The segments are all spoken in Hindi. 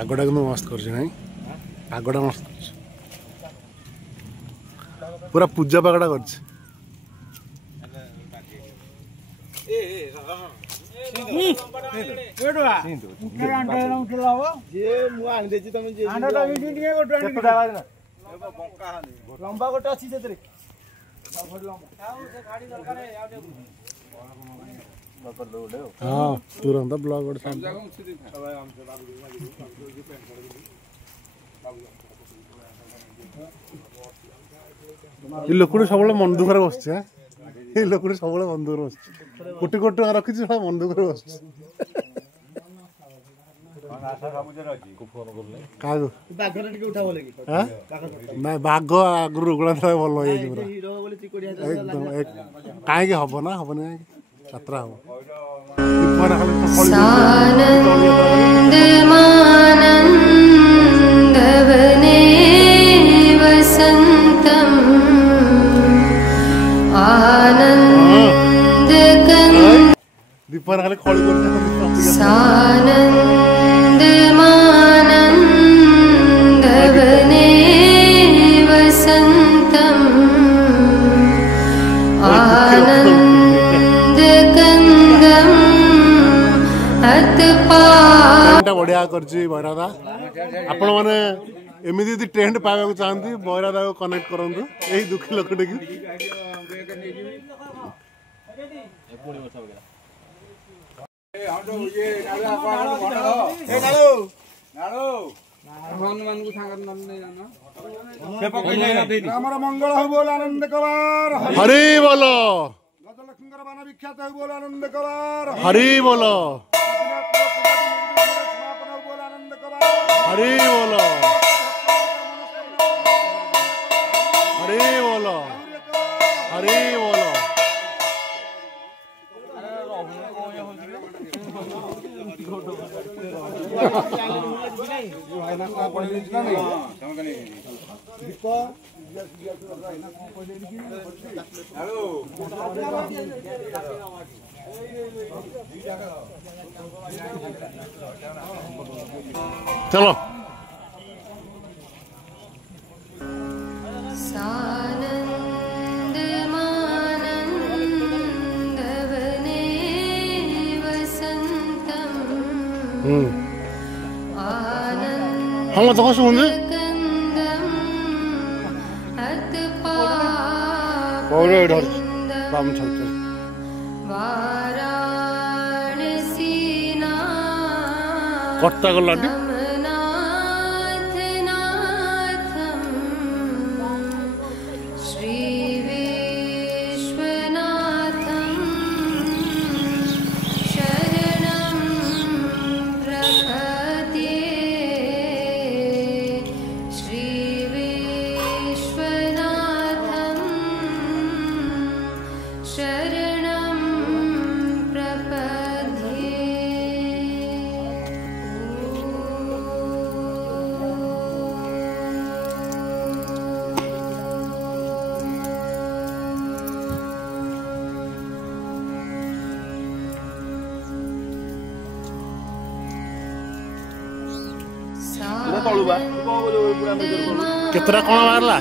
आगड़ा को मस्त कर आगड़ा मस्त पूरा पूजा पागड़ा कर लंबा गोटे अच्छी से हाँ तुरंत ब्लॉग लोक सब मन दुखर बस लोक सब मन दुख बस कोटी कोटी टाँग रखी मन दुखर बस ना बाघ आगु रुगड़ा था भल एकदम कहीं हम ना हमनी यात्रा हम दीपान खाली खड़ी बढ़िया कर बहरादा आपण मैंने एमती ट्रेंड पाइबा चाहती बहरादा को कनेक्ट करूँ यही दुखी लोक मंगल हो बोल आनंद कवार हरि बोलो गजलक्ष्मी बाण विख्यात हो बोल आनंद कवार हरि बोलो हरि बोलो हरि बोलो हरि बोलो चलो हम तो कौन सुन और इधर काम चलते कट्टा गला कितना कौन मारला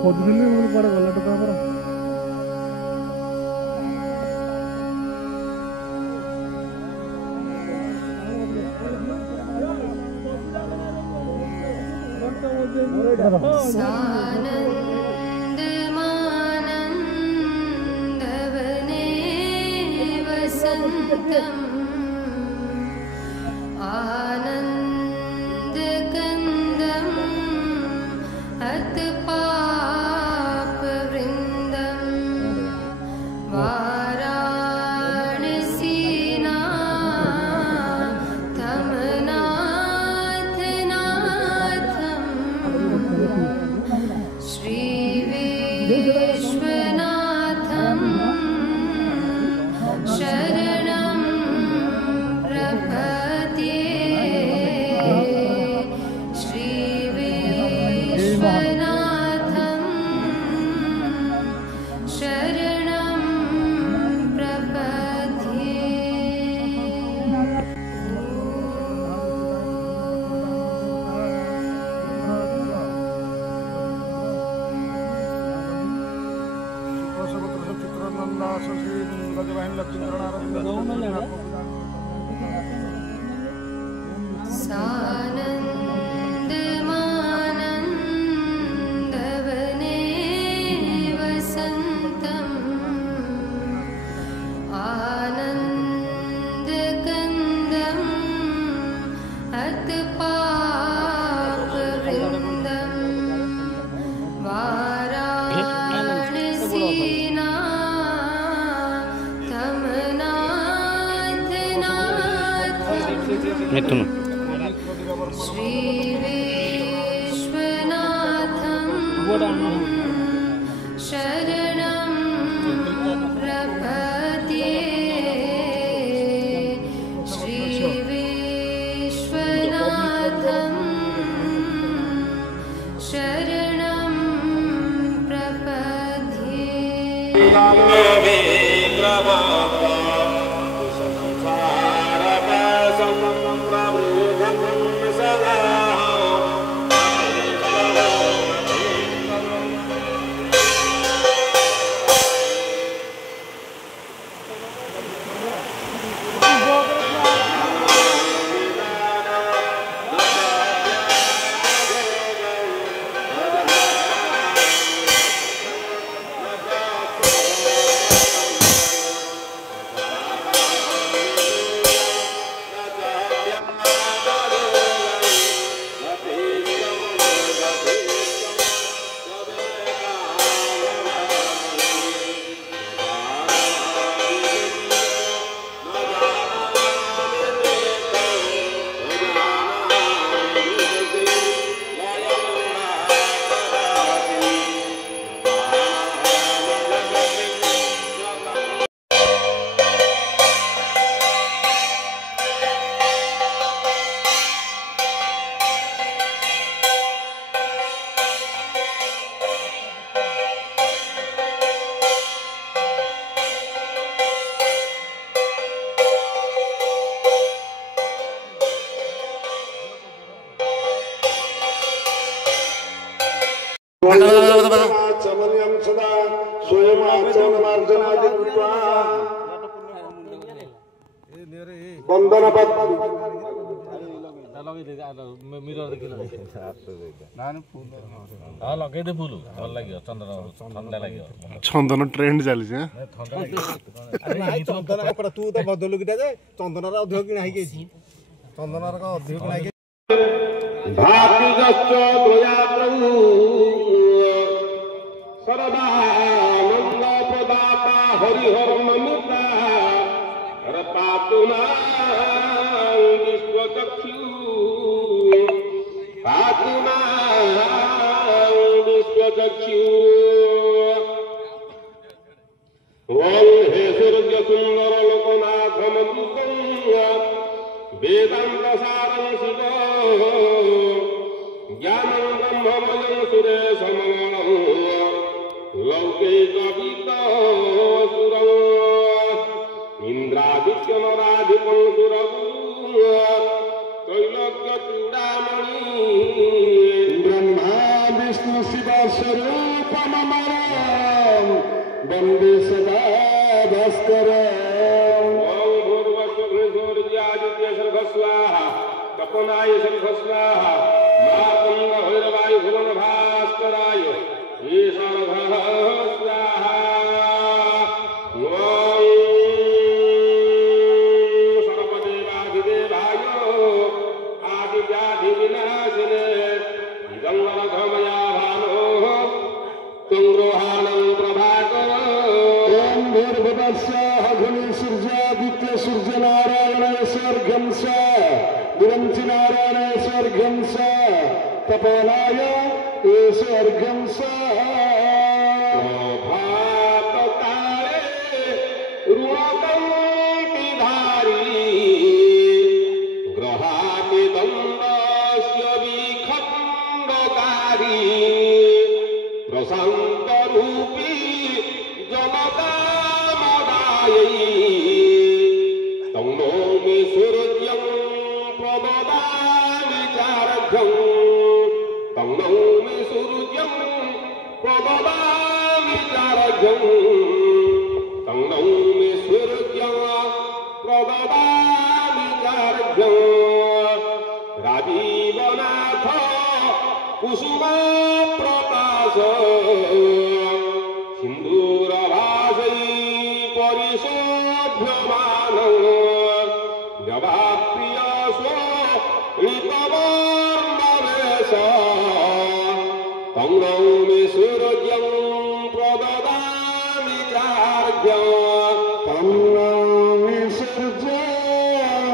खोजुली गला टका मिथुन शरणं प्रपद्ये श्रीविश्वनाथं शरणं प्रपद्ये चमनियं सदा स्वयमाचरणमार्जनादि कृत्वा वन्दनपत् चंदन ट्रेंड चली तू तो बदलू किटा जे चंदनर अधिक किना है चंदनर का अधिक किना है भातिजश्च द्वयात्रौ सर्वानंद प्रदाता हरिहरममुता रपातुना विश्वचक्षु पातुना विश्वचक्षु ओं हे सूर्य सुंदर लोकनाथ मधुकं वेदांत सारं शिव ज्ञानं ब्रह्ममयं सुरेशमङ्गलं लौकिकवितसुरं इन्द्रादित्यनराधिपं सुरगुरु त्रैलोक्यचूडामणि ब्रह्मा विष्णु शिव स्वरूपममरं वन्दे सदा भास्करम् ॐ भूर्भुवस्सुर्यादित्य सर्वस्वाहा तपनाय सर्वस्वाहा मातंग भैरवाय भुवन भास्कराय ईशानभः स्वाहा नारायण स्वर्गं स तपनाय स्वर्गं स प्रभातकाले रुणकंतिधारी ग्रहामि दण्डस्य विखण्डकारी प्रशान्तरूपी जनतामदायै तं नौमि सूर्यं प्रददामि चार्घ्यं तं नौमि सूर्यं प्रददामि चार्घ्यं तं नौमि सूर्यं प्रददामि चार्घ्यं राजीवनाथ कुसुम प्रकाश सिन्दूरभासै परिशोभ्यमानं जवाप्रिय ऋतवर्णवेश तं नौमि सूर्यं प्रददामि चार्घ्यं तं नौमि सूर्यं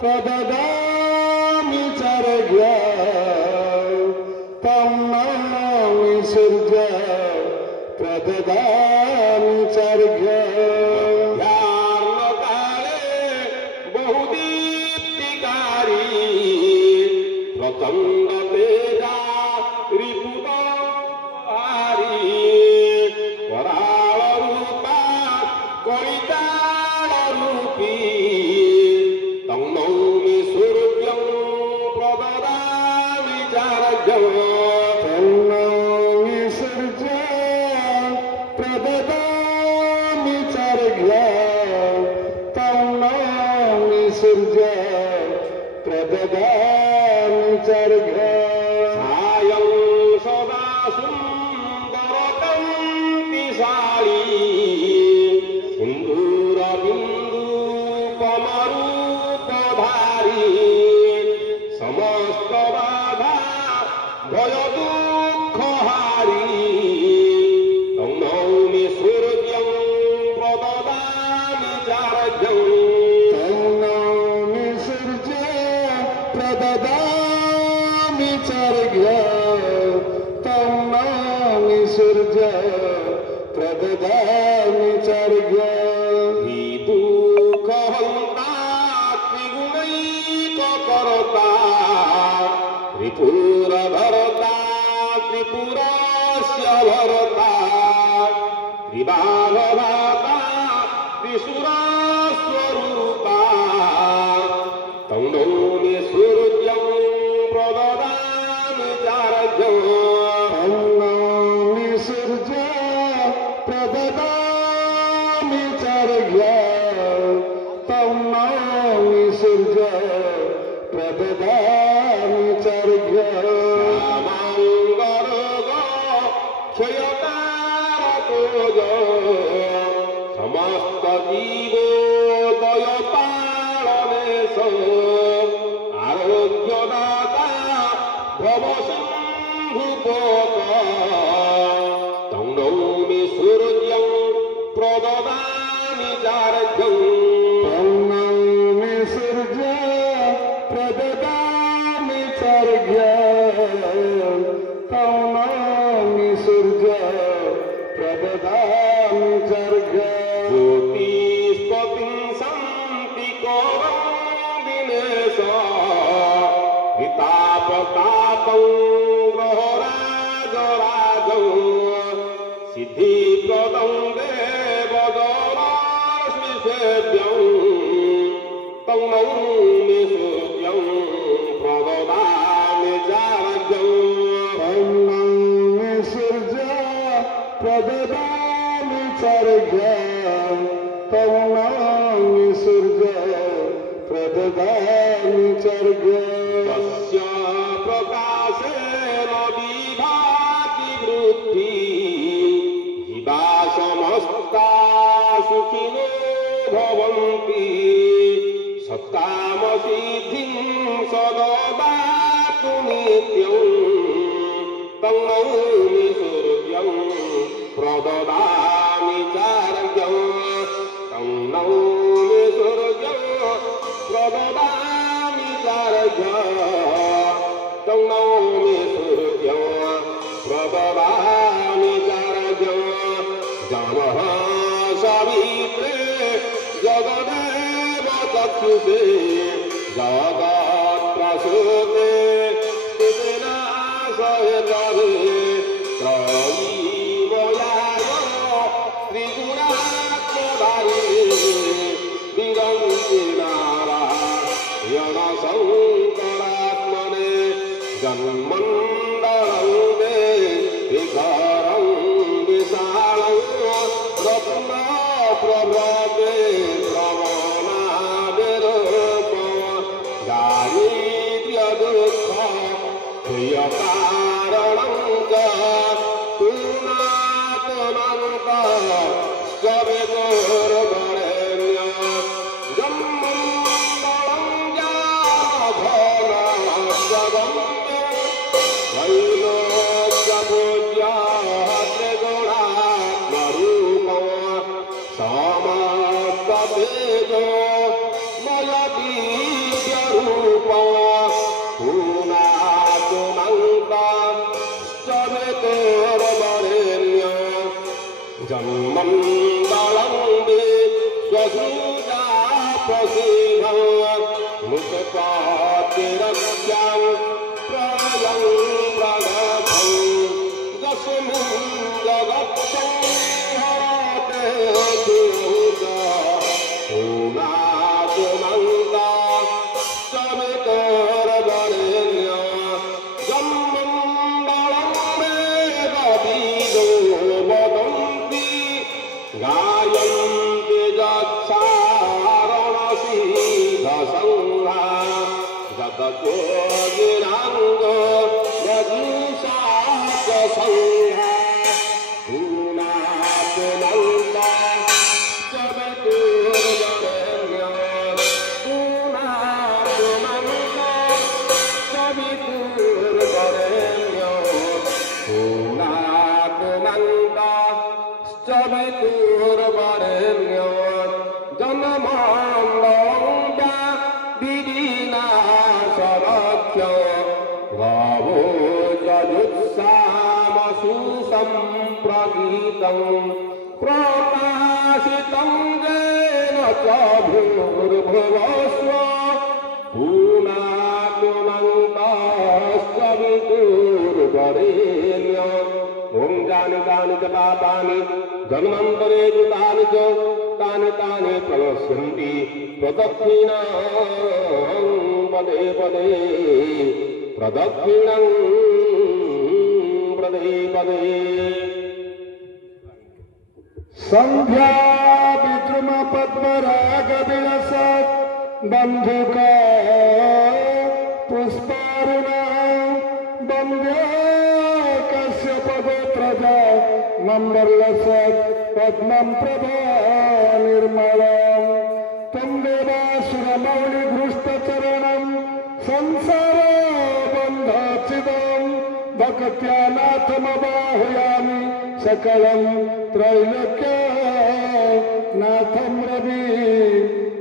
प्रददामि चार्घ्यं तं नौमि सूर्यं प्रददामि चार्घ्यं ध्यानकाले बहुदीप्तिकारी प्रचण्ड तेजा रिपुतहारी कराळ रूपा कलितालरूपी तं नौमि सूर्यं प्रददामि चार्घ्यं तं नौमि सूर्यं प्रददामि चार्घ्यं तं नौमि सूर्यं प्रददामि चार्घ्यं सायं सदा सुन्दरकान्तिशाली सिन्दूरबिन्दुपमरूपधारी समस्त बाधा भय दुःखहारी तं नौमि सूर्यं प्रददामि चार्घ्यं तं नौमि सूर्यं प्रददामि चार्घ्यं तं नौमि सूर्यं प्रददामि चार्घ्यं दुःखहन्ता त्रिगुणैककर्ता त्रिपुरधर्ता त्रिपुरस्य भर्ता त्रिबालभाता त्रिसुरस्वरूपा तं नौमि सूर्यं प्रददामि चार्घ्यं तं नौमि सूर्यं प्रददामि चार्घ्यं तं नौमि सूर्यं प्रददामि चार्घ्यं रामाङ्गरोग क्षयकारकोज समस्त जीवोदय पालनेश आरोग्यदाता भवसिन्धुपोत तं नौमि सूर्यं प्रददामि चार्घ्यं तं नौमि सूर्यं प्रददामि चार्घ्यं तं नौमि सूर्यं प्रददामि चार्घ्यं ज्योतिष्पतिं शान्तिकरं दिनेश वितापतापं ग्रहराजराजं सिद्धिप्रदं देवदलश्रीसेव्यं तं नौमि सूर्यं प्रददामि चार्घ्यं तं नौमि सूर्यं प्रददामि चार्घ्यं तं नौमि सूर्यं प्रददामि चार्घ्यं तस्य प्रकाशेन विभाति वृत्तिः जीवा समस्ता सुखिनो भवन्ति सत्कामसिद्धिं सददातु नित्यं तं नौमि सूर्यं प्रददामि चार्घ्यं तं नौमि सूर्यं प्रददामि चार्घ्यं तं नौमि सूर्यं प्रददामि चार्यं जामः सावित्रे जगदेव चक्षुषे जगत्प्रसूते स्थितिनाशये त्रयीमयाय त्रिगुणात्मदायिने विरञ्जिनारायण शङ्करात्मने जन्मण्डलं दे विकारं विशालं रत्नप्रभृते प्रवणादिरूपं दारिद्र्यदुःख प्रियकारणं च पूर्णात्मनन्तः सवितुर्वरेण्य जन्मण्डलं जाधनसगम्य त्रैलोक्यपूज्यात्रिगुणात्मरूपं समस्ततेजो मयदीप्यरूपं पूर्णात्मनन्तः सवितुर्वरेण्य जन्मण्डलं विश्वसृजा प्रसीदं मुखपातिरस्यां प्रलयं प्रगतं यस्मिन् जगत्संहरते चिरञ्जा पूर्णात्मनन्तः सवितुर्वरेण्य जन्मण्डलं वेदविदो वदन्ति गायन्ति यत्सारणसिद्धसंघा जगद्योगिनाङ्गो यजुषाचसंघा पूर्णात्मनन्तः सवितुर्वरेण्य पूर्णात्मनन्तः सवितुर्वरेण्य पूर्णात्मनन्तः सवितुर्वरेण्य जन्मण्डलं विधिनाशरक्ष्य गावो यजुत्सामसु सम्प्रगीतं प्रकाशितं येन च भूर्भुवस्व पूर्णात्मनन्तः सवितुर्वरेण्य ॐ जानि जानि च पापानि जन्मान्तरे कृतानि च तानि तानि प्रणश्यन्ति प्रदक्षिणां पदे पदे प्रदक्षिणां पदे पदे संध्या विद्रुम पद्मराग विलसत् बंधुक पुष्पारुण वन्द्य कश्यप गोत्रजा नम्बर्लसत् पद्मं प्रभा निर्मलं तं देवासुरमौलिघृष्टचरणं संसार बन्धचिदं भक्त्यानाथमवाहयामि सकलं त्रैलोक्यनाथं रवि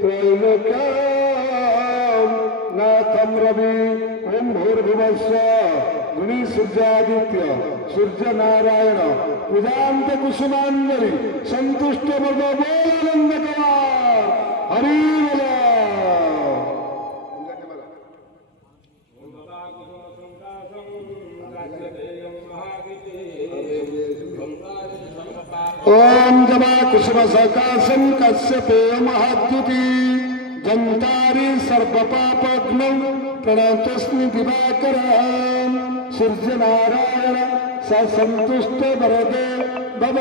त्रैलोक्यनाथं रवि ओं भूर्भुवस्व गुणी सूर्यादित्य सूर्य नारायण पूजांत कुसुमांजलि संतुष्ट मृगोनंद कुमार हरि बोलो। ओम जमा कुसुम सकाशं कश्यपे महाद्युति जंतारी सर्वपापघ्नं प्रणतस्मि दिवाकरं सूर्य नारायण स संतुष्ट वरदे भव।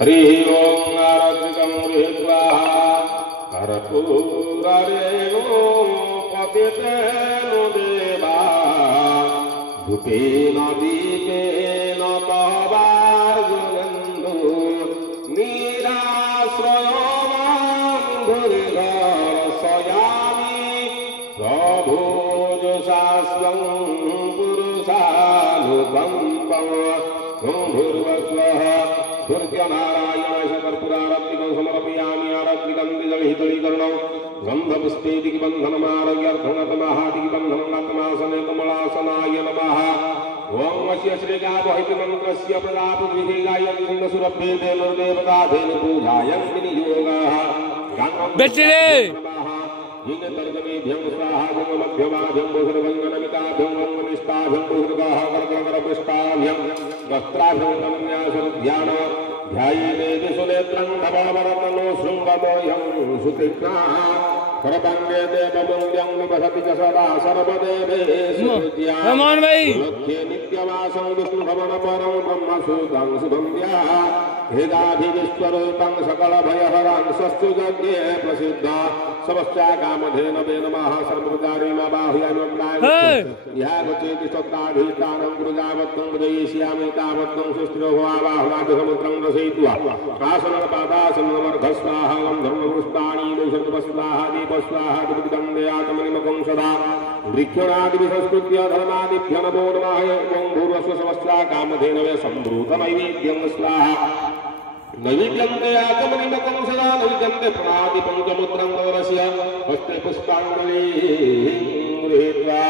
हरि ओं आरतिकं गृहीत्वा कर्पूरेणो पतितेनो देवा धूपेन दीपेन तवार्जुनन्दो निराश्रयो भूर्भुवस्वः सूर्यनारायण कर्पूरारत्रिकं समर्पयामि आरत्रिकं द्विजलिहितलीकरणं गन्धपुष्पेदिकी बन्धनमारोग्यार्थमतमहादिकी बन्धननाथमासने कमलासनाय नमः ओम अस्य श्रीगावहित मन्त्रस्य प्रजापतिभिः गायन्ति सुरभ्येते नरदेवताधेन पूजायं विनियोगः बेटिरे ीनतर्जनेभ्यं स्वाहा जंगमध्यमाभ्यं बहुरवङ्गनमिताभ्यं वङ्गनिष्ठाभ्यं बहुरगाः कर्करपृष्ठाभ्यं वस्त्राभ्यं कन्यासुध्यान ध्यायेदेवि सुनेत्रं धवलवरतनो शृङ्गमोऽयं सुतीक्ष्णा सर्वाङ्गे देवमूल्यं निवसति च सदा सर्वदेवेषु लक्ष्ये नित्यवासं विष्णुभवनपरं ब्रह्मसूतं शुभं भेदाभिविश्वरूपं सकलभयहरं सस्तुजज्ञे प्रसिद्धा समस्याकामधेन वे नमः सर्वदारीमाबाहुयानुप्रायेति सत्ताधीष्ठानं गुरुजावत्तं प्रदयिष्यामि तावत्तं सुस्थिरो भवाबाहुलाभिसमुद्रं रसयित्वा प्रासनपादासनमर्घस्वाहां धर्मपुष्पाणि वैशर्पस्वाहा दीपस्वाहा दिविदं दयातमनिमकं सदा वृक्षणादिभिसंस्कृत्य धर्मादिभ्यो नमो नमः ओं भूर्वस्व समस्याकामधेन वे सम्भूतनैवेद्यं स्वाहा नैवेद्यं दयातमनिमकं सदा नैवेद्यं प्रणादि पञ्चमुद्रं गौरस्य हस्ते पुष्पाञ्जलिं गृहीत्वा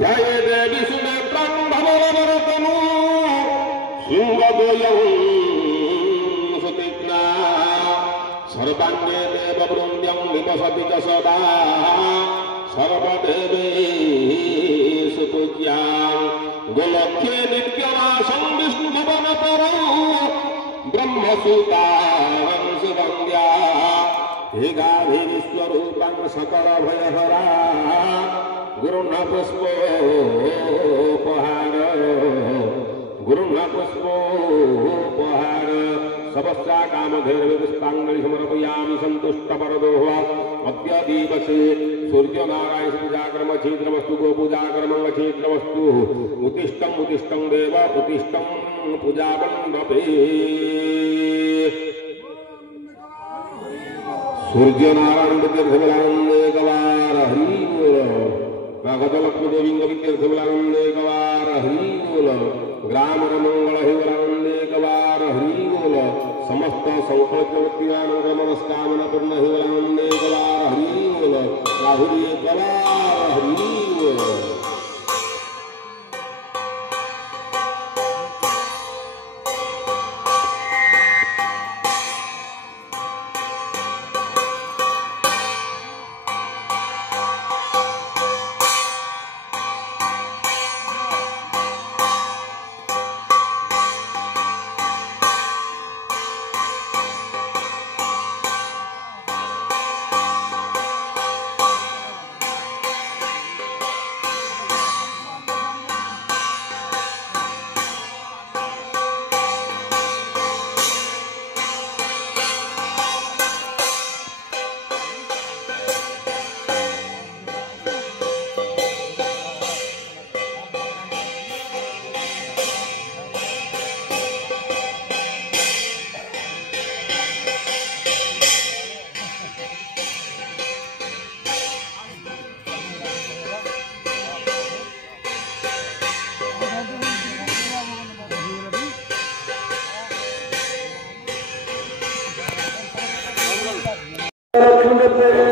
ध्याये देवी सुनेत्रं भवरवरतनु शृङ्गद्वयं सुतीक्ष्णा सर्वाङ्गे देववृन्द्यं निवसति च सदा सर्वदेवेषु पूज्यां गोलक्ष्ये नित्यवासं विष्णुभवनपरं ब्रह्मसूतां सुवन्द्या हेगाभिविश्वरूपं सकलभयहरा गुरुर्पुष्पोपहार सबस्याकामधेर्विपुष्पाञ्जलि समर्पयामि सन्तुष्टवरदोः अद्य दिवसे सूर्यनारायण पूजाकर्मक्षेत्रमस्तु गोपूजाकर्मक्षेत्रमस्तु उत्तिष्ठं देव उत्तिष्ठं पूजामण्डपे सूर्यनारायण तीर्थबलानंदेकवार हरि बोल भगवतलक्ष्मी देवी तीर्थबलानंदेकवार हरि बोल ग्राम मंगल हिवलानंदेकवार हरि बोल समस्त संकल्पवत्यानंद नमस्कामना पूर्ण हिवलानंदेकवार हरि बोल राहुल कवार हरि बोल लक्ष्मी